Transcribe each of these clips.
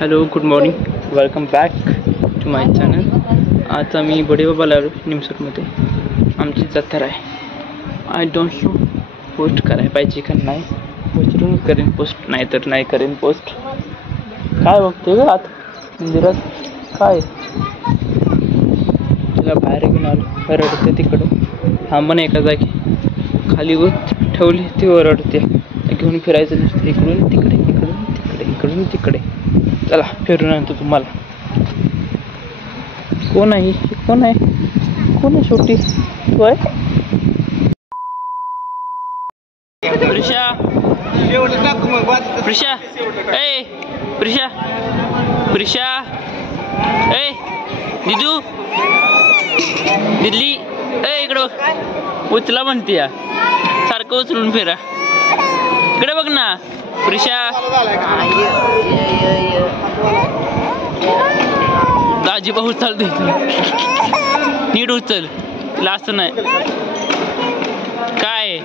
Hello, good morning, welcome back to my channel. आज आम्ही बडेबाबाला आलो निमसोडमध्ये. आमची जत्रा आहे. आय डोंट नो पोस्ट करायला पाहिजे का नाही. पोस्टरून करेन पोस्ट, नाही तर नाही करेन पोस्ट. काय बघते का आत मंदिरात? काय तुला बाहेर घेऊन आलो, रडते तिकडं. थांबण एका जागी, खाली वत ठेवली ती ओरडते. घेऊन फिरायचं नसतं, इकडून तिकडे, इकडून तिकडे, इकडून तिकडे. चला फिरून आणतो तुम्हाला. कोण आहे? कोण आहे? कोण आहे? छोटी तू आहे? प्रिशा, प्रिशा, ए प्रिशा, प्रिशा, ए दिदू, दिल्ली, ए इकडं बघ. उचला म्हणते या, सारखं उचलून फिरा. इकडे बघ ना प्रिशा. दाजी पाहू चालते, नीट उचल, लास्ट नाही. काय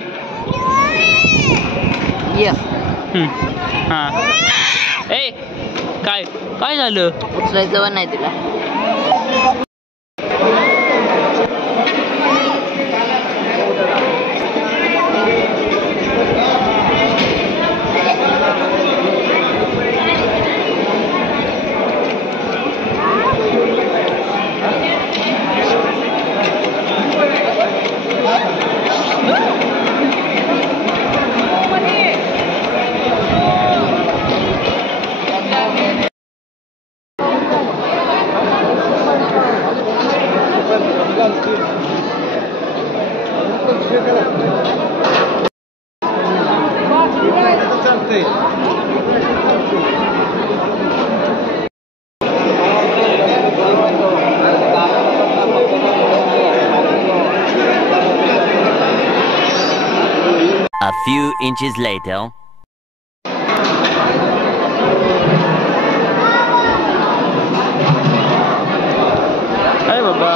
हा ए काय काय झालं? उचलायचं नाही तिला. A few inches later. अरे बाबा,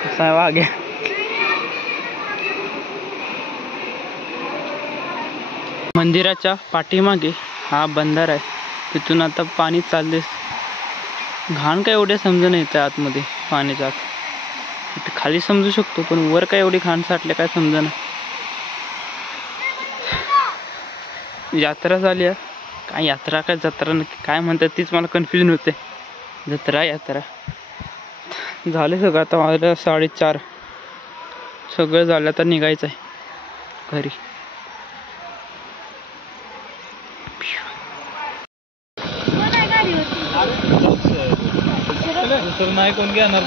कसा वाघ आहे. मंदिराच्या पाठीमागे हा बंधारा आहे. तिथून आता पाणी चालले. घाण काय एवढे समजून येतं आतमध्ये पाण्याच्या आत. तिथे खाली समजू शकतो, पण वर काय एवढी घाण साठले काय समजना. यात्रा झाली आहे. काय यात्रा काय जत्रा नक्की काय म्हणतात तीच मला कन्फ्युजन होते. जत्रा यात्रा झाले सगळं. आता मला 4:30 सगळं झालं. आता निघायचं आहे घरी. नाही कोण घेणार,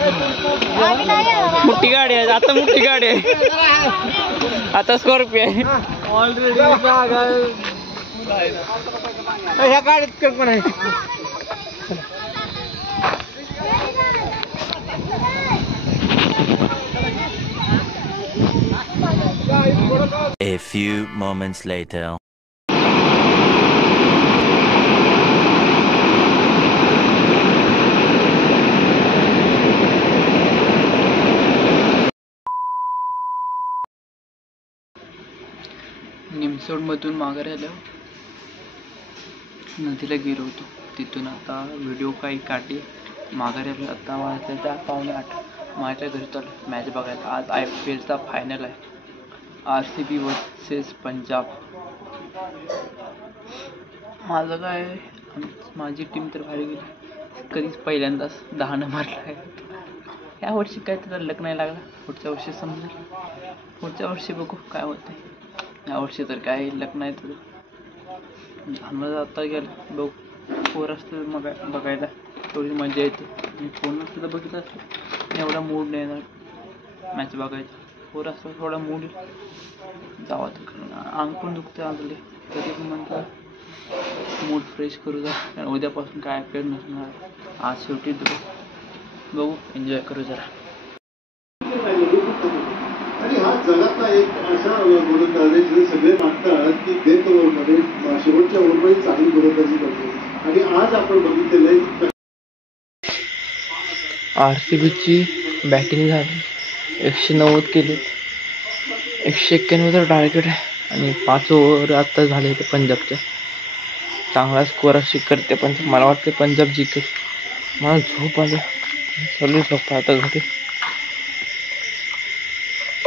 मोठी गाडी आहे आता. मोठी गाडी आहे आता. स्कॉर्पिओ आहे ऑलरेडी. ह्या गाडीत पण आहे. A few moments later. निमसोडमधून माघारी आल्यावर नदीला गेलो होतो. तिथून आता व्हिडिओ काही काढले. माघारी आलो. आता वाजले 8:45. माझ्या घरी चालू मॅच बघायला. आज IPL चा फायनल आहे. RCB versus Punjab. माझं काय, माझी टीम तर बाहेर गेली. कधीच पहिल्यांदाच 10 मारला आहे. या वर्षी काय त्याचा लक नाही लागला. पुढच्या वर्षी समजेल. पुढच्या वर्षी बघू काय होतंय. या वर्षी तर काय लक नाही तुझं. झालं आता गेलं बघू. पोर असतं मग बघायला थोडी मजा येते. आणि फोन असतं तर बघितलं असतं. एवढा मूड नाही येणार मॅच बघायचा. पोर असतं थोडा मूड जावा तर अंग पण दुखतं आपले. तरी पण म्हटलं मूड फ्रेश करू जा. कारण उद्यापासून काय IPL नसणार. आज शेवटी बघू एन्जॉय करू जरा. आणि हा जगातला एक अशा गोलंदाज जे सगळे मागतात की डेथ ओव्हरमध्ये शेवटच्या ओव्हरमध्ये चांगली गोलंदाजी करतो. आणि आज आपण बघितलेलं आहे RCBची बॅटिंग झाली. 190 केले. 191 टार्गेट आहे. आणि 5 ओव्हर आता झाले ते पंजाबच्या. चांगला स्कोअर अशी करते पण मला वाटतं पंजाब जिंकेल. मला झोप आली. चालू झोपा आता घरी.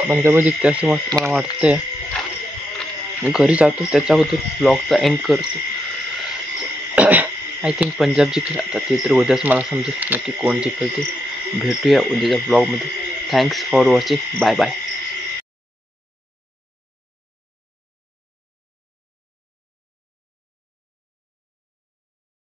पंजाब जिंकते असं मला वाटतंय. मी घरी जातो त्याच्या अगोदर ब्लॉगचा एंड करतो. आय थिंक पंजाब जिंकेल. आता ते तर उद्याच मला समजेल नक्की कोण जिंकेल ते. भेटूया उद्याच्या ब्लॉगमध्ये. Thanks for watching. Bye bye.